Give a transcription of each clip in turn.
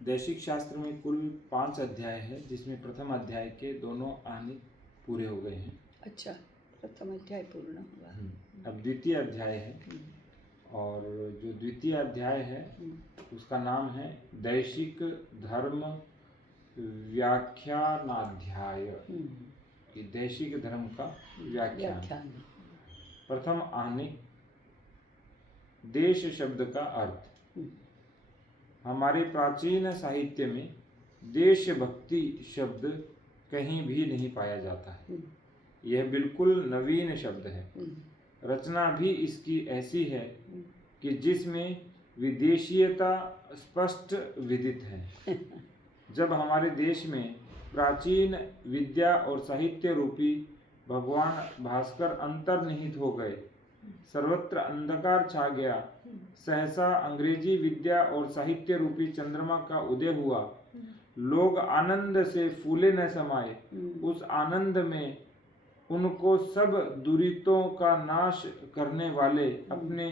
दैशिक शास्त्र में कुल 5 अध्याय है, जिसमें प्रथम अध्याय के दोनों आने पूरे हो गए हैं। अच्छा, प्रथम अध्याय पूर्ण हुआ। अब द्वितीय अध्याय है, और जो द्वितीय अध्याय है उसका नाम है दैशिक धर्म व्याख्यानाध्याय। ये दैशिक धर्म का व्याख्यान। प्रथम आने, देश शब्द का अर्थ। हमारे प्राचीन साहित्य में देशभक्ति शब्द कहीं भी नहीं पाया जाता है। यह बिल्कुल नवीन शब्द है। रचना भी इसकी ऐसी है कि जिसमें विदेशीयता स्पष्ट विदित है। जब हमारे देश में प्राचीन विद्या और साहित्य रूपी भगवान भास्कर अंतर्निहित हो गए, सर्वत्र अंधकार छा गया, सहसा अंग्रेजी विद्या और साहित्य रूपी चंद्रमा का उदय हुआ, लोग आनंद से फूले न समाये। उस आनंद में उनको सब दुरितों का नाश करने वाले अपने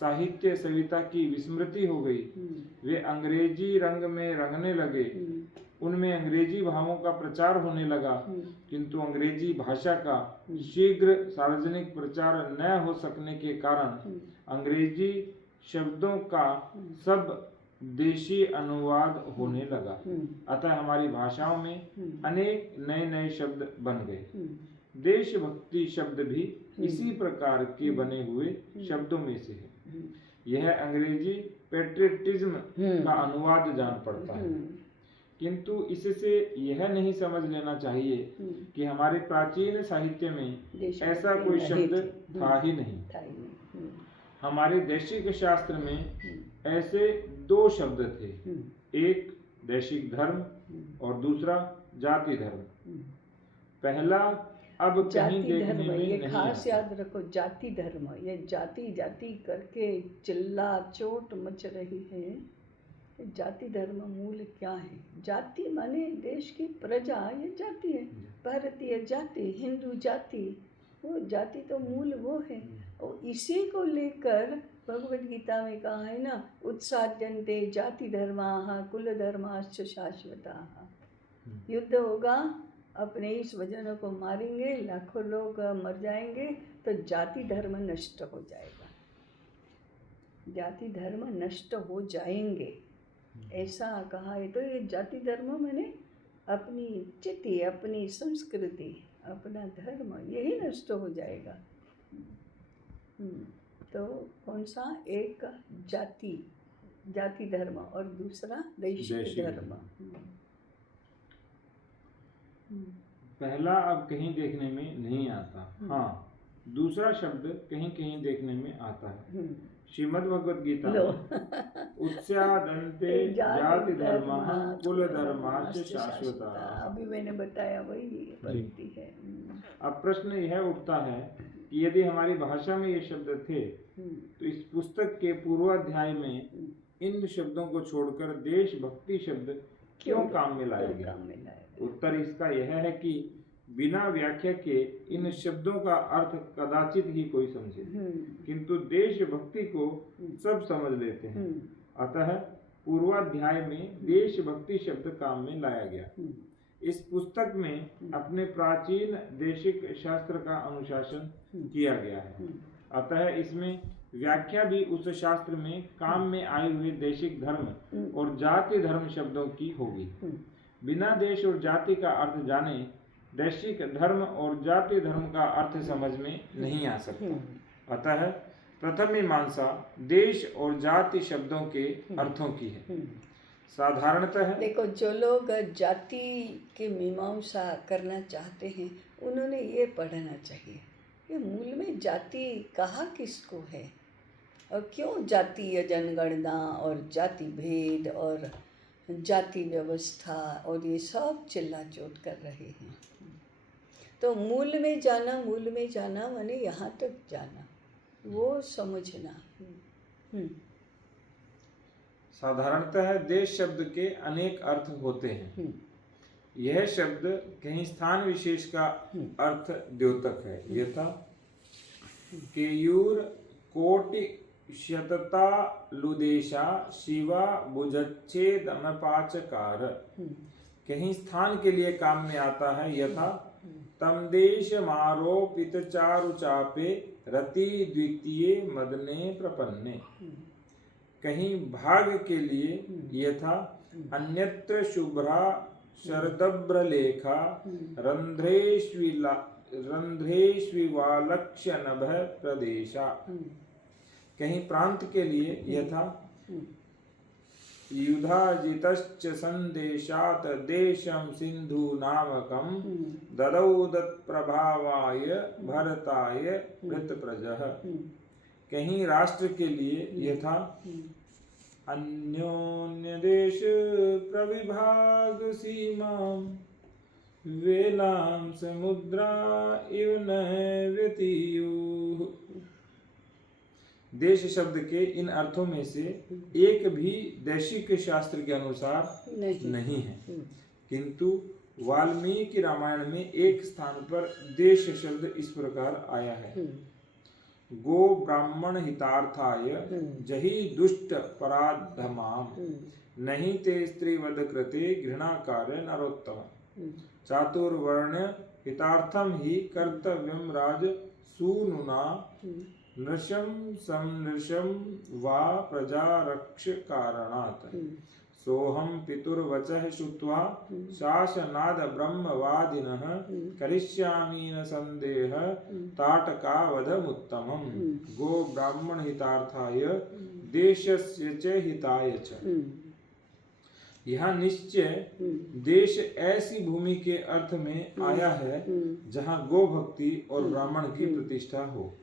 साहित्य सविता की विस्मृति हो गई। वे अंग्रेजी रंग में रंगने लगे, उनमें अंग्रेजी भावों का प्रचार होने लगा, किंतु अंग्रेजी भाषा का शीघ्र सार्वजनिक प्रचार न हो सकने के कारण अंग्रेजी शब्दों का सब देशी अनुवाद होने लगा। अतः हमारी भाषाओं में अनेक नए नए शब्द बन गए। देशभक्ति शब्द भी इसी प्रकार के बने हुए शब्दों में से है। यह अंग्रेजी पेट्रियटिज्म का अनुवाद जान पड़ता है, किंतु इससे यह नहीं समझ लेना चाहिए कि हमारे प्राचीन साहित्य में ऐसा कोई शब्द था ही नहीं। हमारे दैशिक शास्त्र में ऐसे 2 शब्द थे, एक दैशिक धर्म और दूसरा जाति धर्म। पहला अब कहीं देखने में ये नहीं खास याद रखो, जाति धर्म। ये जाति जाति करके चिल्ला चोट मच रही है। जाति धर्म मूल क्या है? जाति माने देश की प्रजा, ये जाति है। भारतीय जाति, हिंदू जाति, वो जाति तो मूल वो है। और इसी को लेकर भगवद गीता में कहा है ना, उत्साद्यन्ते जाति धर्माः कुल धर्माश्च शाश्वताः। युद्ध होगा, अपने ही स्वजनों को मारेंगे, लाखों लोग मर जाएंगे, तो जाति धर्म नष्ट हो जाएगा। जाति धर्म नष्ट हो जाएंगे, ऐसा कहा है। तो ये जाति धर्म मैंने अपनी चिति, अपनी संस्कृति, अपना धर्म, यही नष्ट हो जाएगा। तो कौन सा? एक जाति धर्म और दूसरा दैशिक धर्म। पहला अब कहीं देखने में नहीं आता। हाँ, दूसरा शब्द कहीं कहीं देखने में आता है। श्रीमद् भगवद गीता में उत्स्यादन्ते जाति धर्मः कुल धर्माश्च शाश्वतः। अभी मैंने बताया वही पंक्ति है। अब प्रश्न यह उठता है कि यदि हमारी भाषा में ये शब्द थे, तो इस पुस्तक के पूर्वाध्याय में इन शब्दों को छोड़कर देशभक्ति शब्द क्यों काम में लाया गया? उत्तर इसका यह है कि बिना व्याख्या के इन शब्दों का अर्थ कदाचित ही कोई समझे, किंतु देशभक्ति को सब समझ लेते हैं। अतः पूर्वाध्याय में देशभक्ति शब्द काम में लाया गया। इस पुस्तक में अपने प्राचीन देशिक शास्त्र का अनुशासन किया गया है। अतः इसमें व्याख्या भी उस शास्त्र में काम में आए हुए देशिक धर्म और जाति धर्म शब्दों की होगी। बिना देश और जाति का अर्थ जाने दैशिक धर्म और जाति धर्म का अर्थ समझ में नहीं आ सकता। अतः प्रथम मीमांसा देश और जाति शब्दों के अर्थों की है। साधारणतः देखो, जो लोग जाति की मीमांसा करना चाहते हैं, उन्होंने ये पढ़ना चाहिए कि मूल में जाति कहा किसको है, और क्यों जातीय जनगणना और जाति भेद और जाति व्यवस्था और ये सब चिल्ला चोट कर रहे हैं। तो मूल में जाना माने यहाँ तक जाना, वो समझना। साधारणतः देश शब्द के अनेक अर्थ होते हैं। यह शब्द कहीं स्थान विशेष का अर्थ द्योतक है। यथा केयूर कोटि शतता लुदेशा शिवा बुझच्छेदमपाचकार। कहीं स्थान के लिए काम में आता है, यथा तम देश मारोपित चारु चापे रति द्वितीय मदने प्रपन्ने। कहीं भाग के लिए, यथा अन्यत्र शुभ्रा शरदभ्र लेखा रंध्रेष्विवालक्ष्य नभ प्रदेशा। कहीं प्रांत के लिए, यथा युधाजितश्च संदेशात् देशं सिंधु नामकं ददौ दत्प्रभावाय भरताय वृतप्रजः। कहीं राष्ट्र के लिए, यथा अन्योन्य देश प्रविभाग सीमां वेलां समुद्रा इव न व्यतीयुः। देश शब्द के इन अर्थों में से एक भी दैशिक शास्त्र के अनुसार नहीं है, किंतु वाल्मीकि रामायण में एक स्थान पर देश शब्द इस प्रकार आया है, गो ब्राह्मण हितार्थाय जहि दुष्ट पराधमाम नहीं ते स्त्रीवध कृते घृणाकार्य नरोत्तम चातुर्वर्ण हितार्थम ही कर्तव्यम राज सूनुना नृशं समनृशं वा प्रजारक्ष कारणात् सोहम पितुर्वचः श्रुत्वा शासनाद ब्रह्मवादिनः करिष्यामि न संदेह ताटकावधमुत्तमम्। गो ब्राह्मण हितार्थाय देशस्य च हिताय च। यह निश्चय देश ऐसी भूमि के अर्थ में आया है जहाँ गो भक्ति और ब्राह्मण की प्रतिष्ठा हो,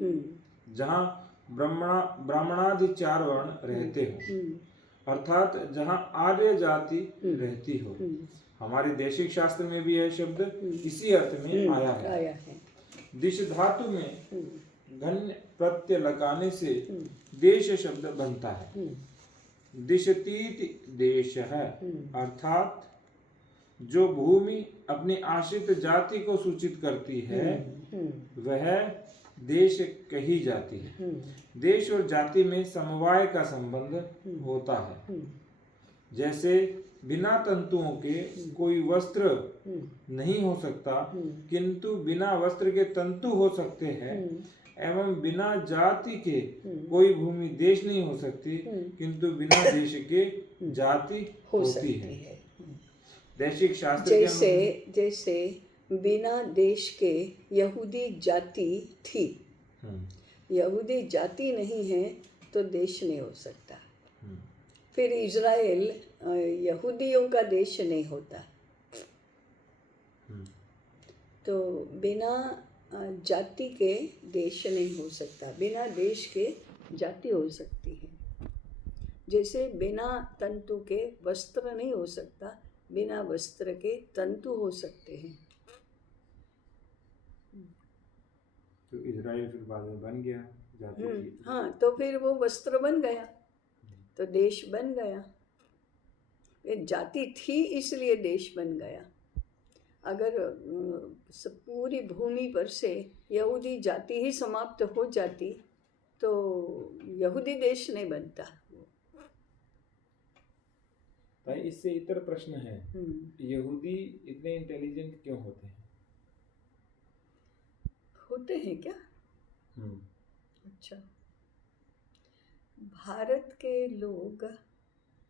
जहाँ ब्राह्मणादि चार वर्ण रहते हो, अर्थात जहाँ आर्य जाति रहती हो। हमारे देशिक शास्त्र में भी यह शब्द इसी अर्थ में आया है। दिश धातु में घन्य प्रत्यय लगाने से देश शब्द बनता है। दिशतीति देश है, अर्थात जो भूमि अपनी आश्रित जाति को सूचित करती है वह देश कही जाती है। देश और जाति में समवाय का संबंध होता है। जैसे बिना तंतुओं के कोई वस्त्र नहीं हो सकता, किंतु बिना वस्त्र के तंतु हो सकते हैं, एवं बिना जाति के कोई भूमि देश नहीं हो सकती, किंतु बिना देश के जाति होती है। दैशिक शास्त्र जैसे बिना देश के यहूदी जाति थी, यहूदी जाति नहीं है तो देश नहीं हो सकता। फिर इज़राइल यहूदियों का देश नहीं होता। तो बिना जाति के देश नहीं हो सकता, बिना देश के जाति हो सकती है। जैसे बिना तंतु के वस्त्र नहीं हो सकता, बिना वस्त्र के तंतु हो सकते हैं। तो इज़राइल फिर बाद में बन गया जाति की। हाँ, तो फिर वो वस्त्र बन गया तो देश बन गया। ये जाति थी इसलिए देश बन गया। अगर पूरी भूमि पर से यहूदी जाति ही समाप्त हो जाती तो यहूदी देश नहीं बनता। भाई इससे इतर प्रश्न है, यहूदी इतने इंटेलिजेंट क्यों होते हैं? होते हैं क्या? अच्छा, भारत के लोग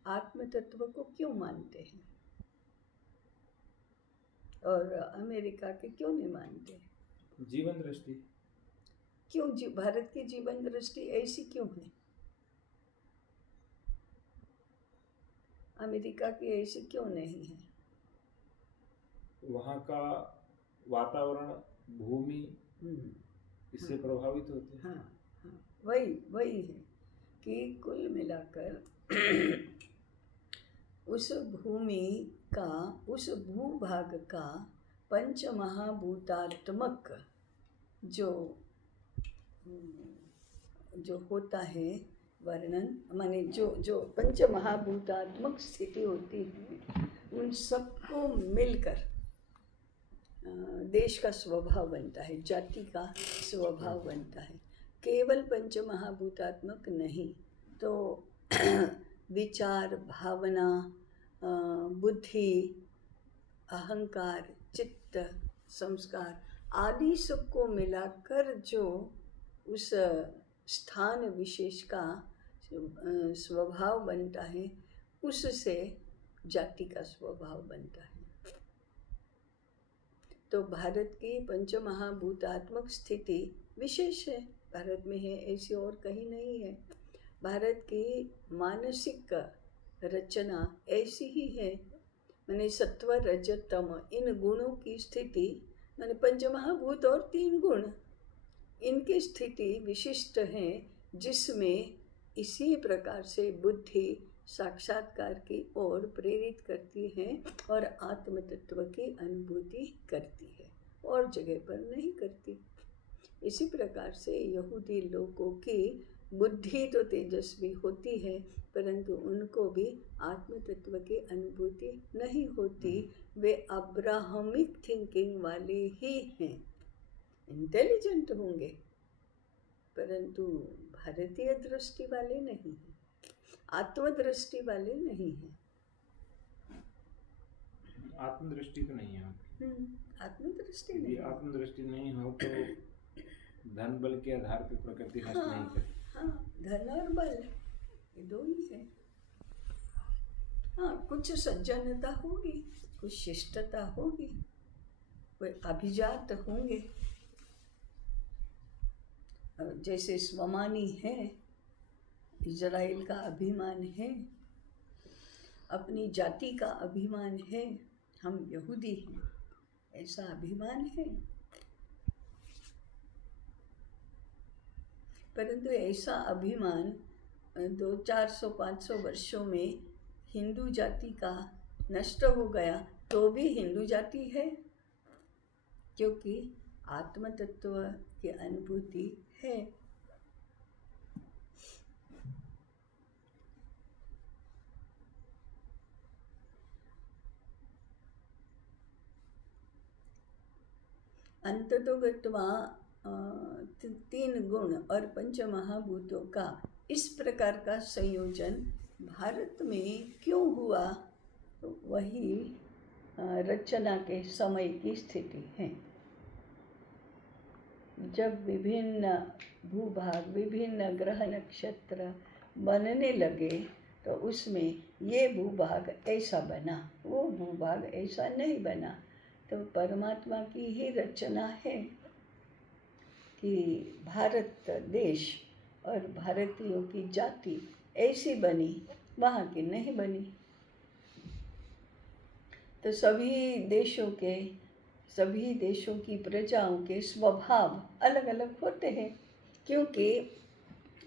आत्म तत्व को क्यों मानते हैं और अमेरिका के क्यों नहीं मानते? जीवन दृष्टि। क्यों भारत की जीवन दृष्टि ऐसी क्यों है? अमेरिका की ऐसी क्यों नहीं है? वहाँ का वातावरण, भूमि इससे प्रभावित होते हैं। हाँ, वही है कि कुल मिलाकर उस भूमि का, उस भूभाग का पंच महाभूतात्मक जो होता है वर्णन, माने जो पंच महाभूतात्मक स्थिति होती है, उन सबको मिलकर देश का स्वभाव बनता है, जाति का स्वभाव बनता है। केवल पंच महाभूतात्मक नहीं, तो विचार, भावना, बुद्धि, अहंकार, चित्त, संस्कार आदि सबको मिलाकर जो उस स्थान विशेष का स्वभाव बनता है, उससे जाति का स्वभाव बनता है। तो भारत की पंचमहाभूतात्मक स्थिति विशेष है, भारत में है, ऐसी और कहीं नहीं है। भारत की मानसिक रचना ऐसी ही है, माने सत्व रजत तम इन गुणों की स्थिति, माने पंचमहाभूत और 3 गुण, इनकी स्थिति विशिष्ट है, जिसमें इसी प्रकार से बुद्धि साक्षात्कार की ओर प्रेरित करती है और आत्म तत्व की अनुभूति करती है, और जगह पर नहीं करती। इसी प्रकार से यहूदी लोगों की बुद्धि तो तेजस्वी होती है, परंतु उनको भी आत्म तत्व की अनुभूति नहीं होती। वे अब्राहमिक थिंकिंग वाले ही हैं, इंटेलिजेंट होंगे, परंतु भारतीय दृष्टि वाले नहीं हैं, आत्मदृष्टि वाले नहीं हैं। आत्मदृष्टि तो नहीं है। आत्मदृष्टि यदि नहीं। आत्मदृष्टि नहीं हो तो धन बल के आधार पर प्रकृति नष्ट नहीं करती। हाँ, धन और बल ये 2 ही है। हाँ, कुछ सज्जनता होगी, कुछ शिष्टता होगी, कोई अभिजात होंगे, जैसे स्वमानी है, इजराइल का अभिमान है, अपनी जाति का अभिमान है, हम यहूदी हैं, ऐसा अभिमान है। परंतु ऐसा अभिमान 200-400-500 वर्षों में हिंदू जाति का नष्ट हो गया, तो भी हिंदू जाति है, क्योंकि आत्म तत्व की अनुभूति है। अंततोगत्वा 3 गुण और पंच महाभूतों का इस प्रकार का संयोजन भारत में क्यों हुआ, तो वही रचना के समय की स्थिति है। जब विभिन्न भूभाग, विभिन्न ग्रह नक्षत्र बनने लगे, तो उसमें ये भूभाग ऐसा बना, वो भूभाग ऐसा नहीं बना। तो परमात्मा की ही रचना है कि भारत देश और भारतीयों की जाति ऐसी बनी, वहाँ की नहीं बनी। तो सभी देशों की प्रजाओं के स्वभाव अलग अलग होते हैं, क्योंकि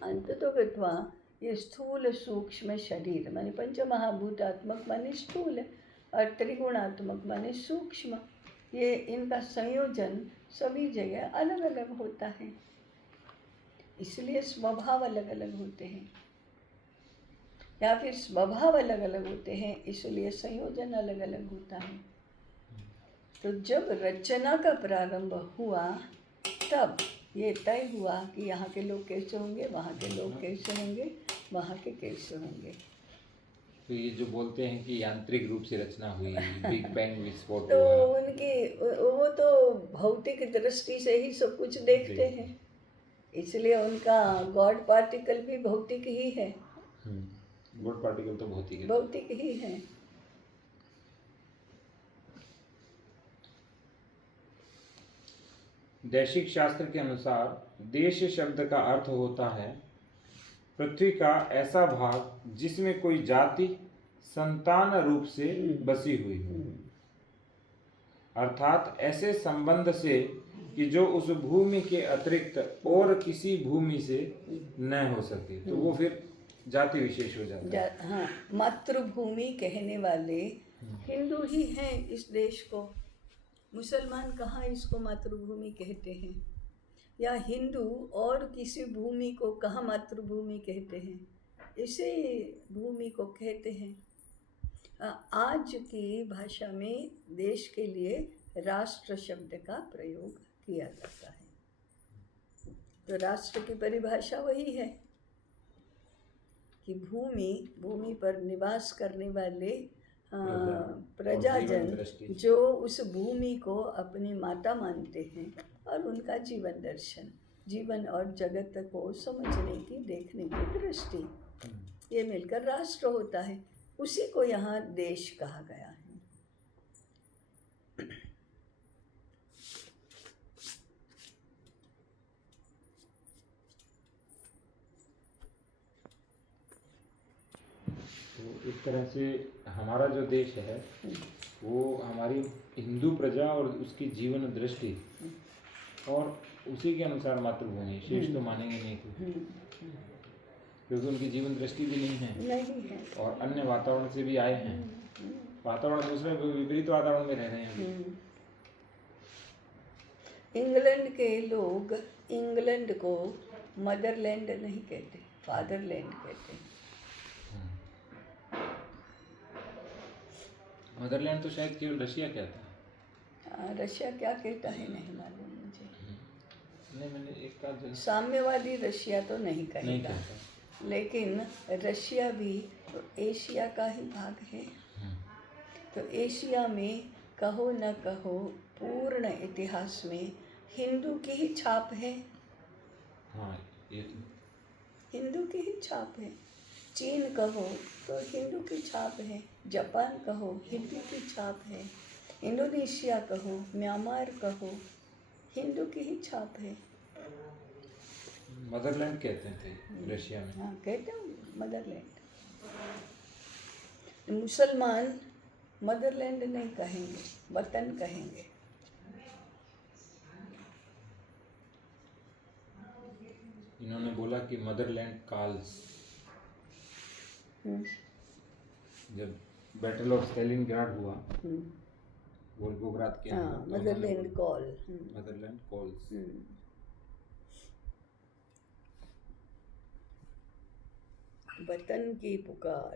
अंततोगत्वा ये स्थूल सूक्ष्म शरीर माने पंचमहाभूतात्मक माने स्थूल और त्रिगुणात्मक माने सूक्ष्म, ये इनका संयोजन सभी जगह अलग अलग होता है, इसलिए स्वभाव अलग अलग होते हैं, या फिर स्वभाव अलग अलग होते हैं, इसलिए संयोजन अलग अलग होता है। तो जब रचना का प्रारंभ हुआ, तब ये तय हुआ कि यहाँ के लोग कैसे होंगे, वहाँ के लोग कैसे होंगे, वहाँ के कैसे होंगे। तो ये जो बोलते हैं कि यांत्रिक रूप से रचना हुई, बिग बैंग विस्फोट तो हुआ, वो तो भौतिक दृष्टि से ही सब कुछ देखते हैं, इसलिए उनका गॉड पार्टिकल भी भौतिक ही है। गॉड पार्टिकल तो भौतिक ही है। दैशिक शास्त्र के अनुसार देश शब्द का अर्थ होता है पृथ्वी का ऐसा भाग जिसमें कोई जाति संतान रूप से बसी हुई हो, अर्थात ऐसे संबंध से कि जो उस भूमि के अतिरिक्त और किसी भूमि से न हो सके, तो वो फिर जाति विशेष हो जाता है। हाँ, मातृभूमि कहने वाले हिंदू ही हैं इस देश को। मुसलमान कहाँ इसको मातृभूमि कहते हैं, या हिंदू और किसी भूमि को कहाँ मातृभूमि कहते हैं, इसे भूमि को कहते हैं। आज की भाषा में देश के लिए राष्ट्र शब्द का प्रयोग किया जाता है। तो राष्ट्र की परिभाषा वही है कि भूमि पर निवास करने वाले प्रजाजन जो उस भूमि को अपनी माता मानते हैं, और उनका जीवन दर्शन, जीवन और जगत को समझने की, देखने की दृष्टि, ये मिलकर राष्ट्र होता है। उसी को यहाँ देश कहा गया है। तो इस तरह से हमारा जो देश है वो हमारी हिंदू प्रजा और उसकी जीवन दृष्टि और उसी के अनुसार मातृभूमि, शेष तो मानेंगे नहीं क्योंकि उनकी जीवन दृष्टि भी नहीं है और अन्य वातावरण से भी आए हैं। वातावरण दूसरे विपरीत वातावरण में रह रहे हैं। इंग्लैंड के लोग इंग्लैंड को मदरलैंड नहीं कहते, फादरलैंड कहते हैं। मदरलैंड तो शायद केवल रशिया कहता है। रशिया क्या कहता है नहीं मालूम मुझे। नहीं, मैंने एक का साम्यवादी रशिया तो नहीं कहेगा, लेकिन रशिया भी तो एशिया का ही भाग है। तो एशिया में कहो न कहो पूर्ण इतिहास में हिंदू की ही छाप है। हाँ, ये हिंदू की ही छाप है। चीन कहो तो हिंदू की छाप है, जापान कहो हिंदू की छाप है, इंडोनेशिया कहो, म्यांमार कहो, हिंदू की ही छाप है। मदरलैंड कहते थे रशिया में। हाँ, कहते हैं मदरलैंड। मुसलमान मदरलैंड नहीं कहेंगे, वतन कहेंगे। इन्होंने बोला कि मदरलैंड कॉल्स। जब बैटल ऑफ स्टेलिनग्राड हुआ, वोल्गोग्राद के अंदर, मदरलैंड कॉल, मदरलैंड कॉल्स। वतन की पुकार।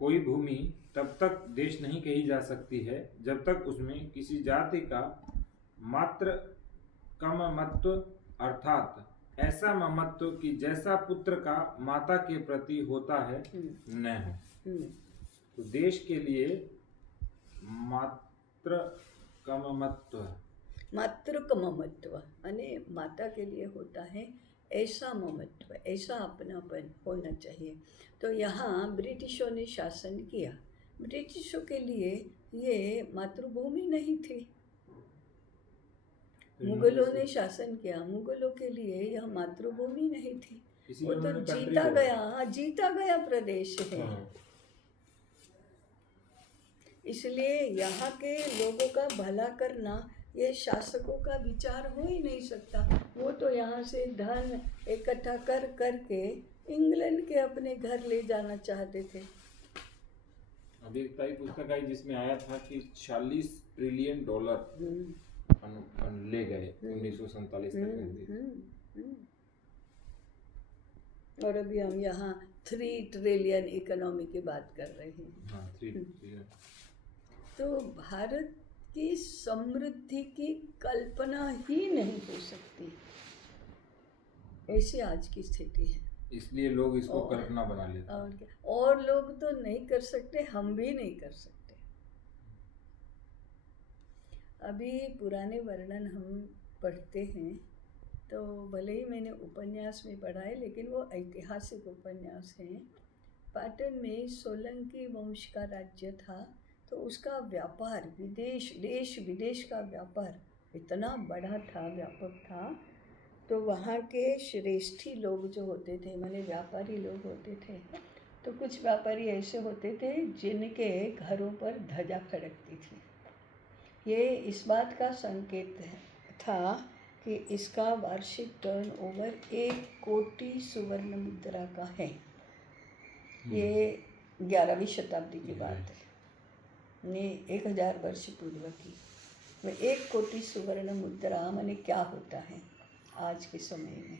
कोई भूमि तब तक देश नहीं कही जा सकती है जब तक उसमें किसी जाति का मात्र कममत्व अर्थात ऐसा ममत्व कि जैसा पुत्र का माता के प्रति होता है न हो। तो देश के लिए मात्र कममत्व माने माता के लिए होता है ऐसा ममत्व, ऐसा अपनापन होना चाहिए। तो यहाँ ब्रिटिशों ने शासन किया। ब्रिटिशों के लिए ये मातृभूमि नहीं थी। मुगलों ने शासन किया, मुगलों के लिए यह मातृभूमि नहीं थी। वो तो जीता गया प्रदेश है। इसलिए यहाँ के लोगों का भला करना ये शासकों का विचार हो ही नहीं सकता। वो तो यहाँ से धन इकट्ठा कर करके इंग्लैंड के अपने घर ले जाना चाहते थे। अभी एक पुस्तक आई जिसमें आया था कि 40 ट्रिलियन डॉलर ले गए 1947 तक। और अभी हम यहाँ 3 ट्रिलियन इकोनॉमी की बात कर रहे हैं। हाँ, 3 ट्रिलियन। तो भारत की समृद्धि की कल्पना ही नहीं हो सकती, ऐसी आज की स्थिति है। इसलिए लोग इसको कल्पना बना लेते हैं। और क्या, और लोग तो नहीं कर सकते, हम भी नहीं कर सकते। अभी पुराने वर्णन हम पढ़ते हैं तो भले ही मैंने उपन्यास में पढ़ा है, लेकिन वो ऐतिहासिक उपन्यास हैं। पाटन में सोलंकी वंश का राज्य था, तो उसका व्यापार देश विदेश का व्यापार इतना बड़ा था, व्यापक था। तो वहाँ के श्रेष्ठी लोग जो होते थे, माने व्यापारी लोग होते थे, तो कुछ व्यापारी ऐसे होते थे जिनके घरों पर ध्वजा फड़कती थी। ये इस बात का संकेत था कि इसका वार्षिक टर्नओवर 1 कोटि सुवर्ण मुद्रा का है। ये 11वीं शताब्दी की बात है, ने 1000 वर्ष पूर्व की। वह 1 कोटि सुवर्ण मुद्रा माने क्या होता है आज के समय में।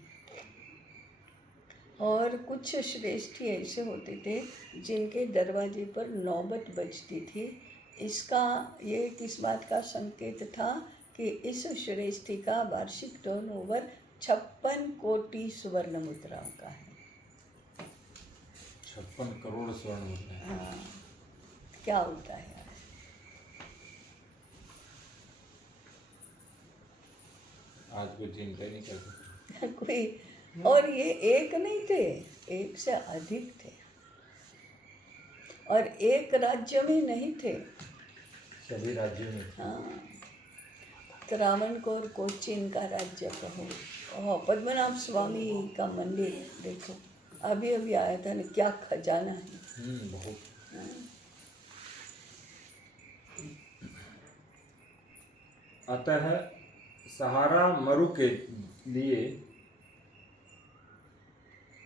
और कुछ श्रेष्ठी ऐसे होते थे जिनके दरवाजे पर नौबत बजती थी इसका ये किस बात का संकेत था कि इस श्रेष्ठी का वार्षिक टर्नओवर 56 कोटि स्वर्ण मुद्राओं का है। 56 करोड़ स्वर्ण मुद्राएं। हाँ, क्या होता है यार। आज कोई चिंता ही नहीं करता। कोई, और ये एक नहीं थे, एक से अधिक थे, और एक राज्य में नहीं थे। सभी राज्यों में। हाँ, त्रावणकोर कोचीन का राज्य कहो, और पद्मनाभ स्वामी का मंदिर देखो, अभी अभी आया था ना, क्या खजाना है। बहुत। हाँ। अतः सहारा मरु के लिए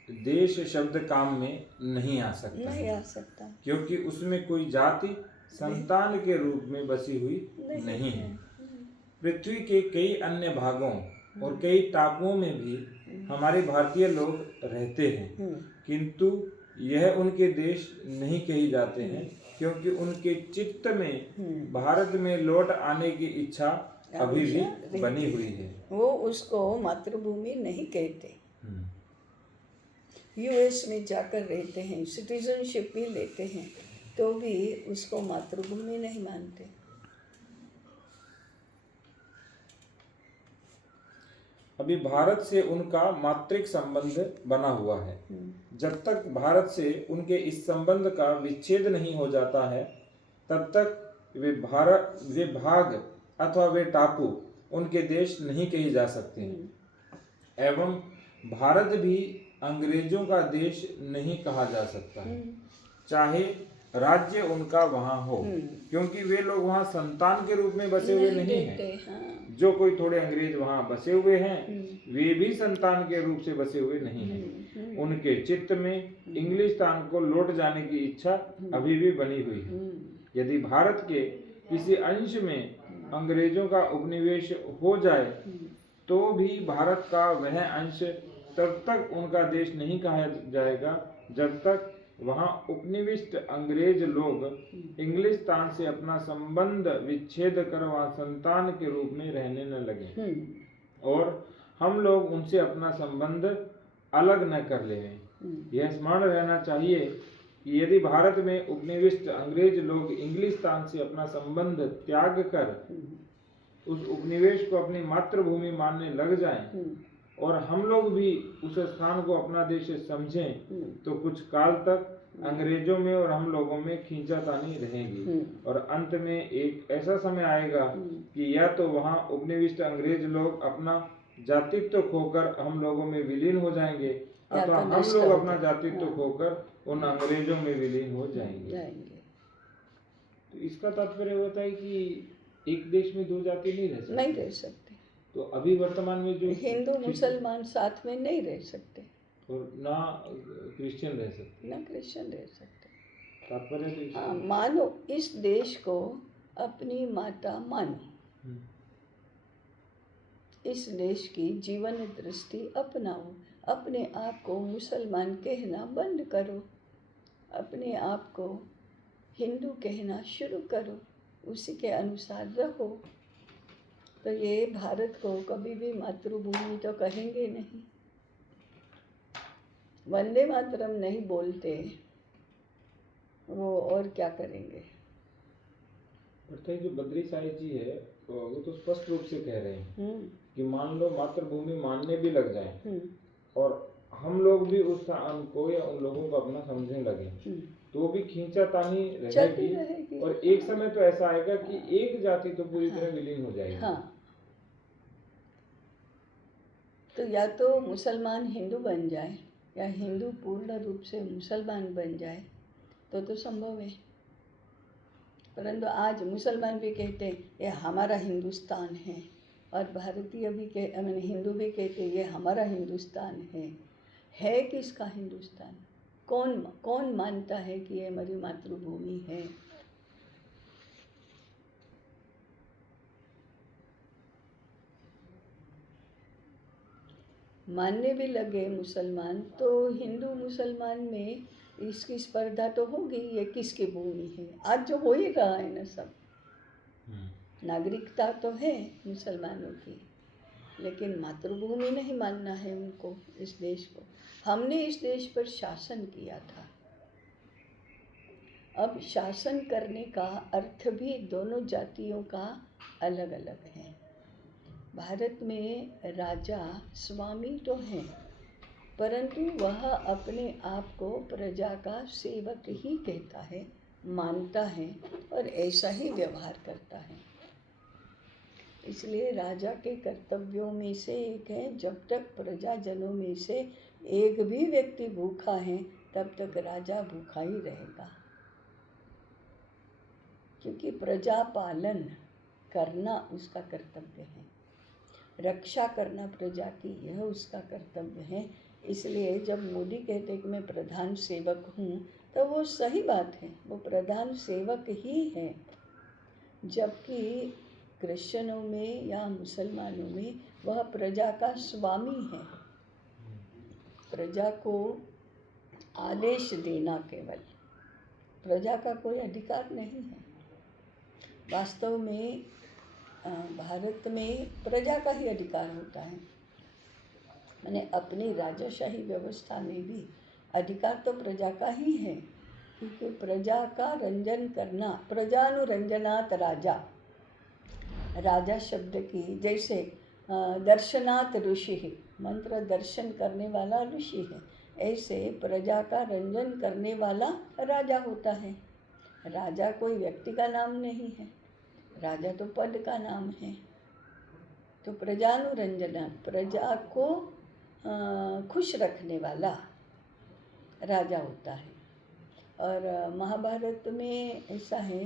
देश शब्द काम में नहीं आ सकता, नहीं आ सकता, क्योंकि उसमें कोई जाति संतान के रूप में बसी हुई नहीं है। पृथ्वी के कई अन्य भागों और कई टापुओं में भी हमारे भारतीय लोग रहते हैं, किंतु यह उनके देश नहीं कही जाते हैं, क्योंकि उनके चित्त में भारत में लौट आने की इच्छा अभी भी बनी हुई है। वो उसको मातृभूमि नहीं कहते। यूएस में जाकर रहते हैं, सिटीजनशिप भी लेते हैं, तो भी उसको मातृभूमि नहीं मानते। अभी भारत से उनका मातृक संबंध बना हुआ है। जब तक भारत से उनके इस संबंध का विच्छेद नहीं हो जाता है, तब तक वे भाग अथवा वे टापू उनके देश नहीं कहे जा सकते। एवं भारत भी अंग्रेजों का देश नहीं कहा जा सकता है, चाहे राज्य उनका वहाँ हो, क्योंकि वे लोग वहाँ संतान के रूप में बसे हुए नहीं हैं। हाँ। जो कोई थोड़े अंग्रेज वहाँ बसे हुए हैं, वे भी संतान के रूप से बसे हुए नहीं हैं। उनके चित्त में इंग्लिस्तान को लौट जाने की इच्छा अभी भी बनी हुई है। यदि भारत के किसी अंश में अंग्रेजों का उपनिवेश हो जाए, तो भी भारत का वह अंश तब तक उनका देश नहीं कहा जाएगा, जब तक वहाँ उपनिविष्ट अंग्रेज लोग इंग्लिस्तान से अपना संबंध विच्छेद कर वहाँ संतान के रूप में रहने न लगे, और हम लोग उनसे अपना संबंध अलग न कर लें। यह स्मरण रहना चाहिए कि यदि भारत में उपनिविष्ट अंग्रेज लोग इंग्लिस्तान से अपना संबंध त्याग कर उस उपनिवेश को अपनी मातृभूमि मानने लग जाएं, और हम लोग भी उस स्थान को अपना देश समझें, तो कुछ काल तक अंग्रेजों में और हम लोगों में खींचातानी रहेगी, और अंत में एक ऐसा समय आएगा कि या तो वहाँ उपनिविष्ट अंग्रेज लोग अपना जातित्व खोकर हम लोगों में विलीन हो जाएंगे, अथवा हम लोग अपना जातित्व खोकर उन अंग्रेजों में विलीन हो जाएंगे। तो इसका तात्पर्य होता है कि एक देश में दो जाति नहीं रह सकते। तो अभी वर्तमान में जो हिंदू मुसलमान साथ में नहीं रह सकते, और ना क्रिश्चियन रह सकते, तात्पर्य तो हाँ, मानो इस देश को अपनी माता मानो, इस देश की जीवन दृष्टि अपनाओ, अपने आप को मुसलमान कहना बंद करो, अपने आप को हिंदू कहना शुरू करो, उसी के अनुसार रहो, तो ये भारत को कभी भी मातृभूमि तो कहेंगे नहीं। वंदे मातरम नहीं बोलते, वो और क्या करेंगे। जो बद्री साहिब जी है, वो तो स्पष्ट रूप से कह रहे हैं कि मान लो मातृभूमि मानने भी लग जाए, और हम लोग भी उस स्थान को या उन लोगों को अपना समझने लगे, तो भी खींचातानी रहेगी, और एक समय तो ऐसा आएगा कि एक जाति तो पूरी तरह विलीन हो जाएगी। हाँ, तो या तो मुसलमान हिंदू बन जाए, या हिंदू पूर्ण रूप से मुसलमान बन जाए, तो संभव है। परंतु आज मुसलमान भी कहते हैं ये हमारा हिंदुस्तान है, और भारतीय भी हिंदू भी कहते हैं ये हमारा हिंदुस्तान है किसका हिंदुस्तान? कौन मानता है कि ये हमारी मातृभूमि है? मानने भी लगे मुसलमान, तो हिंदू मुसलमान में इसकी स्पर्धा तो होगी, ये किसकी भूमि है। आज जो हो ही रहा है ना सब, नागरिकता तो है मुसलमानों की, लेकिन मातृभूमि नहीं मानना है उनको, इस देश को। हमने इस देश पर शासन किया था। अब शासन करने का अर्थ भी दोनों जातियों का अलग अलग है। भारत में राजा स्वामी तो हैं, परंतु वह अपने आप को प्रजा का सेवक ही कहता है, मानता है और ऐसा ही व्यवहार करता है। इसलिए राजा के कर्तव्यों में से एक है, जब तक प्रजाजनों में से एक भी व्यक्ति भूखा है तब तक राजा भूखा ही रहेगा, क्योंकि प्रजा पालन करना उसका कर्तव्य है, रक्षा करना प्रजा की यह उसका कर्तव्य है। इसलिए जब मोदी कहते कि मैं प्रधान सेवक हूँ, तो वो सही बात है, वो प्रधान सेवक ही है। जबकि क्रिश्चियनों में या मुसलमानों में वह प्रजा का स्वामी है, प्रजा को आदेश देना केवल, प्रजा का कोई अधिकार नहीं है। वास्तव में भारत में प्रजा का ही अधिकार होता है। मैंने अपनी राजाशाही व्यवस्था में भी अधिकार तो प्रजा का ही है, क्योंकि प्रजा का रंजन करना, प्रजानुरंजनात् राजा, राजा शब्द की जैसे दर्शनात् ऋषि, मंत्र दर्शन करने वाला ऋषि है, ऐसे प्रजा का रंजन करने वाला राजा होता है। राजा कोई व्यक्ति का नाम नहीं है, राजा तो पद का नाम है। तो प्रजानुरंजना, प्रजा को खुश रखने वाला राजा होता है। और महाभारत में ऐसा है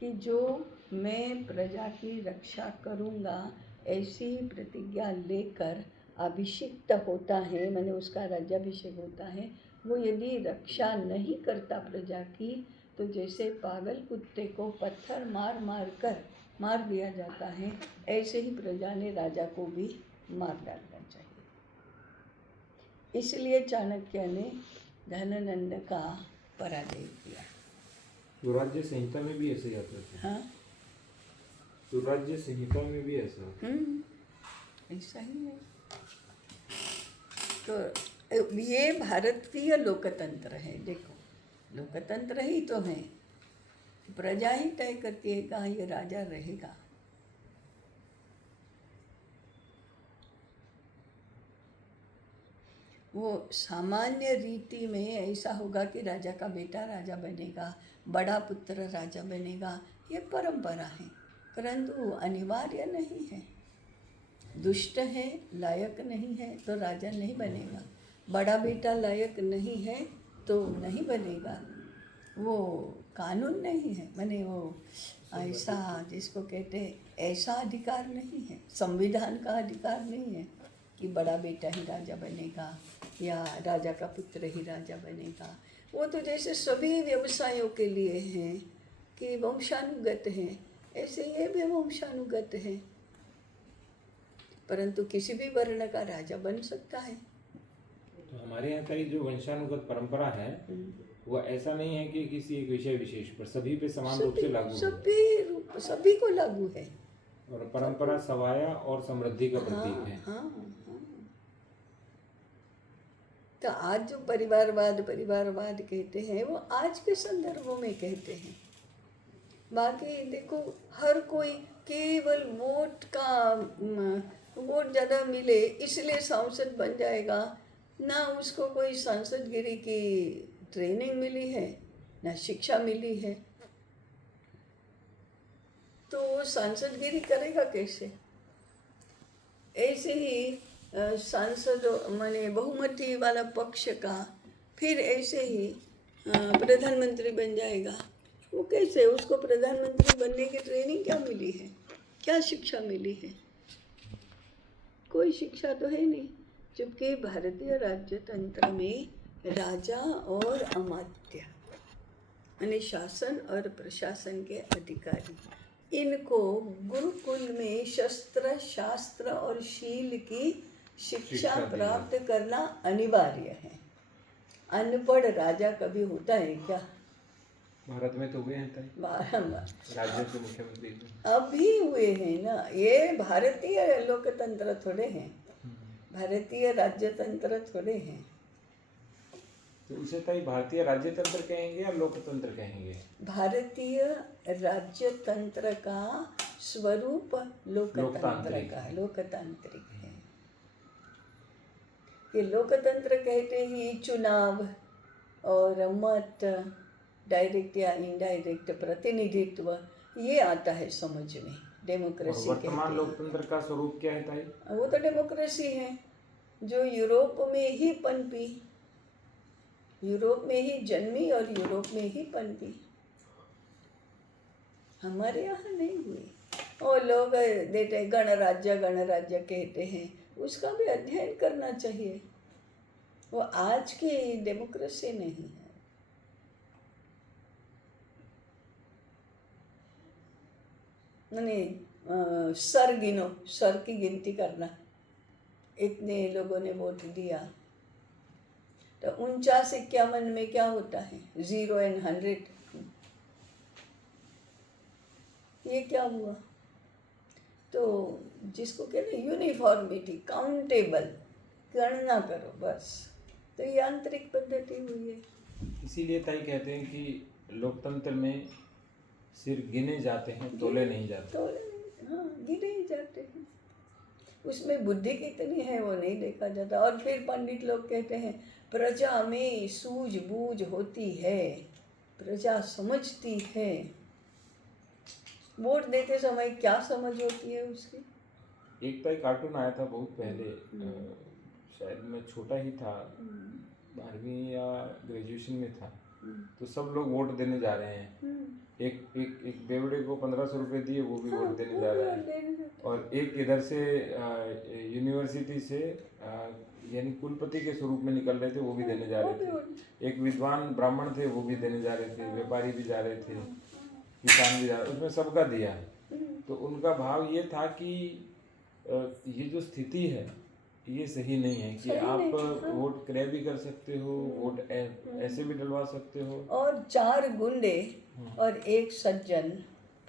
कि जो मैं प्रजा की रक्षा करूँगा ऐसी प्रतिज्ञा लेकर अभिषिक्त होता है, मैंने उसका राज्याभिषेक होता है, वो यदि रक्षा नहीं करता प्रजा की, तो जैसे पागल कुत्ते को पत्थर मार मार कर मार दिया जाता है, ऐसे ही प्रजा ने राजा को भी मार डालना चाहिए। इसलिए चाणक्य ने धनानंद का पराजय किया। सुराज्य संहिता में भी ऐसे आता है। हाँ, सुराज्य संहिता में भी ऐसा ऐसा ही है। तो ये भारतीय लोकतंत्र है। देखो, लोकतंत्र ही तो है, प्रजा ही तय करती है कहाँ ये राजा रहेगा। वो सामान्य रीति में ऐसा होगा कि राजा का बेटा राजा बनेगा, बड़ा पुत्र राजा बनेगा, ये परंपरा है, परंतु अनिवार्य नहीं है। दुष्ट है, लायक नहीं है तो राजा नहीं बनेगा, बड़ा बेटा लायक नहीं है तो नहीं बनेगा। वो कानून नहीं है, माने वो ऐसा जिसको कहते ऐसा अधिकार नहीं है, संविधान का अधिकार नहीं है कि बड़ा बेटा ही राजा बनेगा या राजा का पुत्र ही राजा बनेगा। वो तो जैसे सभी व्यवसायों के लिए हैं कि वंशानुगत है, ऐसे ये भी वंशानुगत है, परंतु किसी भी वर्ण का राजा बन सकता है। तो हमारे यहाँ का ये जो वंशानुगत परंपरा है वो ऐसा नहीं है कि किसी एक विषय विशेष पर, सभी पे समान रूप से लागू है, सभी को लागू है। और परंपरा सवाया और समृद्धि का प्रतीक है। हाँ। तो आज जो परिवारवाद कहते हैं वो आज के संदर्भों में कहते हैं। बाकी देखो, हर कोई केवल वोट ज़्यादा मिले इसलिए सांसद बन जाएगा, ना उसको कोई सांसदगिरी की ट्रेनिंग मिली है, ना शिक्षा मिली है, तो वो सांसदगिरी करेगा कैसे? ऐसे ही सांसद माने बहुमती वाला पक्ष का फिर ऐसे ही प्रधानमंत्री बन जाएगा, वो कैसे? उसको प्रधानमंत्री बनने की ट्रेनिंग क्या मिली है, क्या शिक्षा मिली है? कोई शिक्षा तो है नहीं। जबकि भारतीय राज्यतंत्र में राजा और अमात्य यानी शासन और प्रशासन के अधिकारी, इनको गुरुकुल में शस्त्र शास्त्र और शील की शिक्षा दी प्राप्त करना अनिवार्य है। अनपढ़ राजा कभी होता है क्या? भारत में तो हुए हैं ताई, बारंबार राज्यों के मुख्यमंत्री तो। अभी हुए हैं ना। ये भारतीय लोकतंत्र थोड़े हैं, भारतीय राज्यतंत्र थोड़े हैं। तो उसे ताई भारतीय राज्य तंत्र कहेंगे या लोकतंत्र कहेंगे? भारतीय राज्यतंत्र का स्वरूप लोकतंत्र का है, लोकतांत्रिक है। ये लोकतंत्र कहते ही चुनाव और मत, डायरेक्ट या इनडायरेक्ट प्रतिनिधित्व, ये आता है समझ में। डेमोक्रेसी कहते वर्तमान हैं। लोकतंत्र का स्वरूप क्या है ताई? वो तो डेमोक्रेसी है जो यूरोप में ही पनपी, यूरोप में ही जन्मी और यूरोप में ही पनपी, हमारे यहाँ नहीं हुई। और लोग देते गणराज्य कहते हैं, उसका भी अध्ययन करना चाहिए। वो आज की डेमोक्रेसी नहीं है। नहीं, सर गिनो, सर की गिनती करना, इतने लोगों ने वोट दिया, तो 49-51 में क्या होता है? 0 and 100, ये क्या हुआ? तो जिसको कहते हैं यूनिफॉर्मिटी, काउंटेबल, गणना करो बस, तो ये आंतरिक पद्धति हुई है। इसीलिए ताई कहते हैं कि लोकतंत्र में सिर्फ गिने जाते हैं, तोले नहीं जाते। हाँ, गिने ही जाते हैं। उसमें बुद्धि कितनी है वो नहीं देखा जाता। और फिर पंडित लोग कहते हैं प्रजा में सूझबूझ होती है, प्रजा समझती है। वोट देते समय क्या समझ होती है उसकी? एक ताई कार्टून आया था बहुत पहले, शायद मैं छोटा ही था, 12वीं या ग्रेजुएशन में था, तो सब लोग वोट देने जा रहे हैं। एक बेवड़े को 1500 रुपये दिए, वो भी वोट देने जा रहा है। और एक इधर से यूनिवर्सिटी से यानी कुलपति के स्वरूप में निकल रहे थे, वो भी देने जा रहे थे। एक विद्वान ब्राह्मण थे, वो भी देने जा रहे थे। व्यापारी भी जा रहे थे, किसान भी जा रहे, उसमें सबका दिया। तो उनका भाव ये था कि ये जो स्थिति है ये सही नहीं है कि आप वोट क्रय भी कर सकते हो, वोट ऐसे भी डलवा सकते हो। और 4 गुंडे और 1 सज्जन,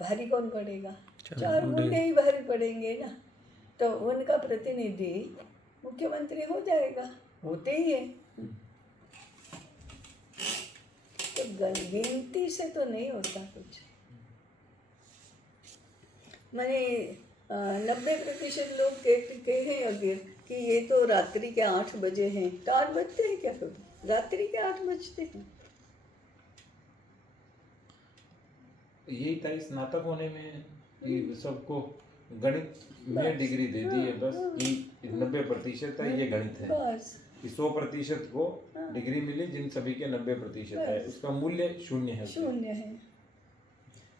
भारी कौन पड़ेगा? 4 गुंडे ही भारी पड़ेंगे ना। तो उनका प्रतिनिधि मुख्यमंत्री हो जाएगा, होते ही है। तो गिनती से तो नहीं होता कुछ। मैंने 90% लोग कहे अगर कि ये तो रात्रि के 8 बजे हैं, तो 8 बजते हैं क्या? कभी रात्रि के 8 बजते हैं। यही था स्नातक होने में कि सबको गणित में डिग्री दे दी है बस, कि 90% है ये गणित है, बस कि 100% को डिग्री मिली जिन सभी के 90% है, उसका मूल्य 0 है। 0 है।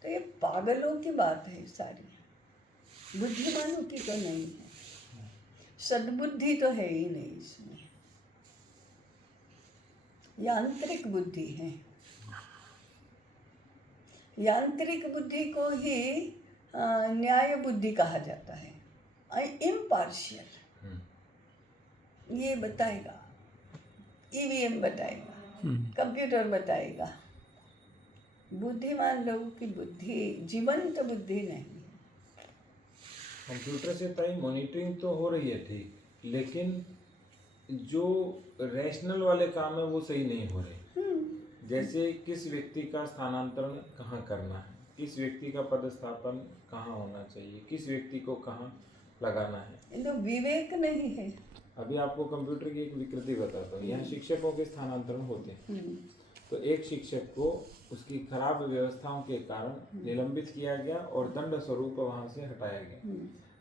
तो ये पागलों की बात है सारी, बुद्धिमानों की तो नहीं है। सद्बुद्धि तो है ही नहीं इसमें, यांत्रिक बुद्धि है। यांत्रिक बुद्धि को ही न्याय बुद्धि कहा जाता है, इम्पार्शियल। ये बताएगा, ईवीएम बताएगा, कंप्यूटर बताएगा। बुद्धिमान लोगों की बुद्धि जीवंत बुद्धि नहीं है। कंप्यूटर से ताई मॉनिटरिंग तो हो रही है ठीक, लेकिन जो रैशनल वाले काम है वो सही नहीं हो रहे। जैसे किस व्यक्ति का स्थानांतरण कहाँ करना है, किस व्यक्ति का पदस्थापन कहाँ होना चाहिए, किस व्यक्ति को कहाँ लगाना है, तो विवेक नहीं है। अभी आपको कंप्यूटर की एक विकृति बताता हूँ। यहाँ शिक्षकों के स्थानांतरण होते हैं, तो एक शिक्षक को उसकी खराब व्यवस्थाओं के कारण निलंबित किया गया और दंड स्वरूप वहाँ से हटाया गया।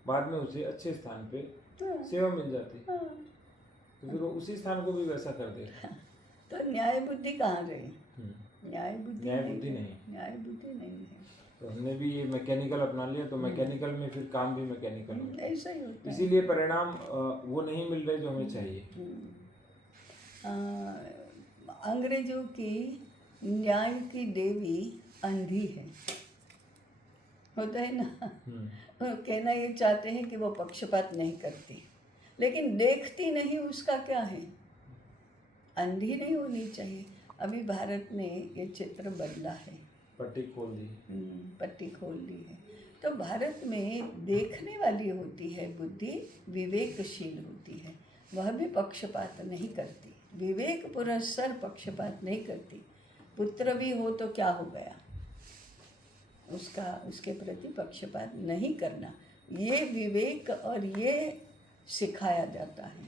बाद में उसे अच्छे स्थान पे सेवा मिल जाती, तो फिर वो उसी स्थान को भी वैसा कर देगा। तो न्याय बुद्धि कहाँ रही? न्याय बुद्धि नहीं, न्याय बुद्धि नहीं है। तो हमने भी ये मैकेनिकल अपना लिया, तो मैकेनिकल में फिर काम भी मैकेनिकल होता है। ऐसा ही होता है। इसीलिए परिणाम वो नहीं मिल रहे जो हमें चाहिए। अंग्रेजों की न्याय की देवी अंधी है, होता है ना। वो कहना ये चाहते हैं कि वो पक्षपात नहीं करती, लेकिन देखती नहीं उसका क्या है, अंधी नहीं होनी चाहिए। अभी भारत ने ये चित्र बदला है, पट्टी खोल दी। पट्टी खोल दी है। तो भारत में देखने वाली होती है बुद्धि, विवेकशील होती है, वह भी पक्षपात नहीं करती, विवेक पुरस्सर पक्षपात नहीं करती। पुत्र भी हो तो क्या हो गया, उसके प्रति पक्षपात नहीं करना, ये विवेक और ये सिखाया जाता है।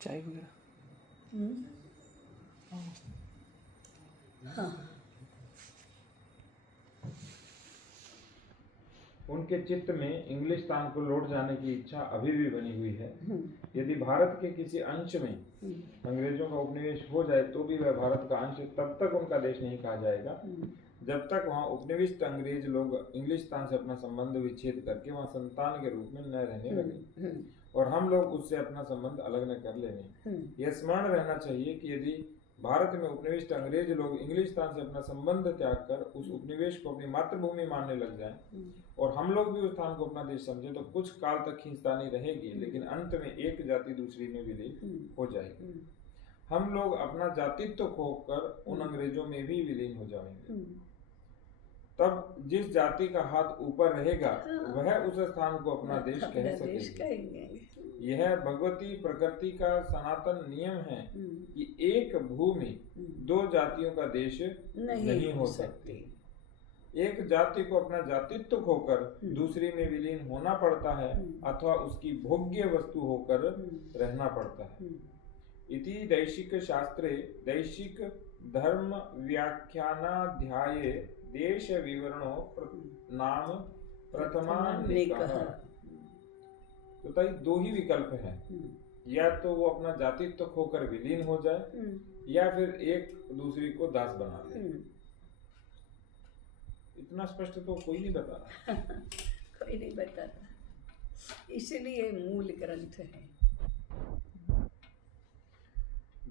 चाय वगैरह। हाँ, उनके चित्त में इंग्लिस्तान को लौट जाने की इच्छा अभी भी बनी हुई है। यदि भारत के किसी अंश में अंग्रेजों का उपनिवेश हो जाए तो भी वह भारत का अंश तब तक उनका देश नहीं कहा जाएगा जब तक वहाँ उपनिविष्ट अंग्रेज लोग इंग्लिस्तान से अपना संबंध विच्छेद करके वहाँ संतान के रूप में न रहने लगे और हम लोग उससे अपना संबंध अलग न कर लेंगे। यह स्मरण रहना चाहिए कि यदि भारत में उपनिविष्ट अंग्रेज लोग इंग्लिस्तान से अपना संबंध त्याग कर उस उपनिवेश को अपनी मातृभूमि मानने लग जाएं और हम लोग भी उस स्थान को अपना देश समझे तो कुछ काल तक खींचतानी रहेगी, लेकिन अंत में एक जाति दूसरी में विलीन हो जाएगी। हम लोग अपना जातित्व खोकर उन अंग्रेजों में भी विलीन हो जाएंगे। तब जिस जाति का हाथ ऊपर रहेगा वह उस स्थान को अपना देश कह सकेगी। यह भगवती प्रकृति का सनातन नियम है कि एक भूमि दो जातियों का देश नहीं हो सकती। एक जाति को अपना जातित्व खोकर दूसरी में विलीन होना पड़ता है अथवा उसकी भोग्य वस्तु होकर रहना पड़ता है। इति दैशिक शास्त्रे दैशिक धर्म व्याख्यानाध्याये देश विवरणो नाम प्रथमानिकः। तो ताई दो ही विकल्प है, या तो वो अपना जातित्व खोकर विलीन हो जाए या फिर एक दूसरी को दास बना ले। इतना स्पष्ट तो कोई नहीं बताता। कोई नहीं बताता, इसलिए मूल ग्रंथ है।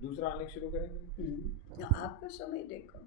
दूसरा आने शुरू करेंगे। आपका समय देखो।